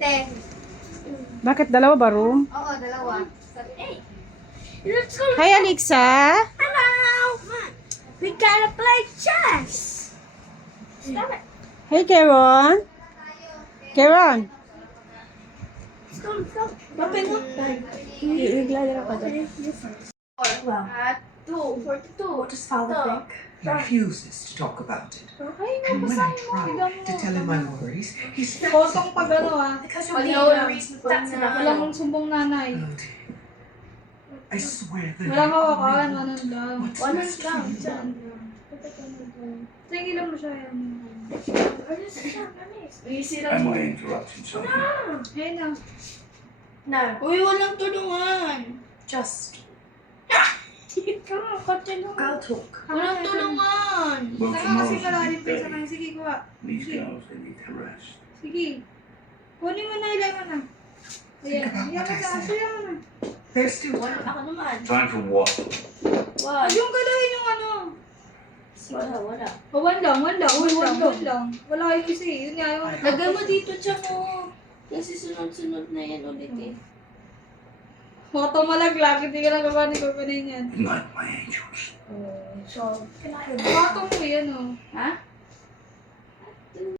Te. Bakit dalawa ba room? Oo, dalawa. Hey. Let's go. Hi, Alexa. Hello. We gotta play chess. Stop it. Hey, Karen. Karen. Let's go, let's go. Open mo. Iglalaro ka doon. Wow. 2:42. What does father think? He refuses to talk about it. And when I try to tell him my worries, he snaps Potong at pag me. ano Because Pag you're wala, the reason for that. walang sumbong nanay. Lodi, I swear that Walang I hawakan, only wanan lang. what's Wanan best lang, for you. dyan. Tingin lang mo siya yan. Easy Am lang. I interrupting something? Ayun na. No. Uy, walang tulungan. Just. Girl talk. Walang tulungan. Well, Saka kasi tomorrow's a malalim big pa sa day. kanya. Sige, kuha. These Sige. girls, they need to rest. Sige. Kunin mo na, ilan mo na. Ayan. about Iyan what mo I sa said. aso, iyan mo na. There's still Wala time. ako naman. Time for what? Wala. Yung galahin yung ano. Wala. O, one lang. Wala kayo kasi. Yun nga yung... Lagay mo dito, tsaka kasi sunod-sunod na yan ulit eh. Moto malaglag. Hindi ka nagawa ni Kukunin yan. Good night, my angels. So, Moto mo yan, oh. ha?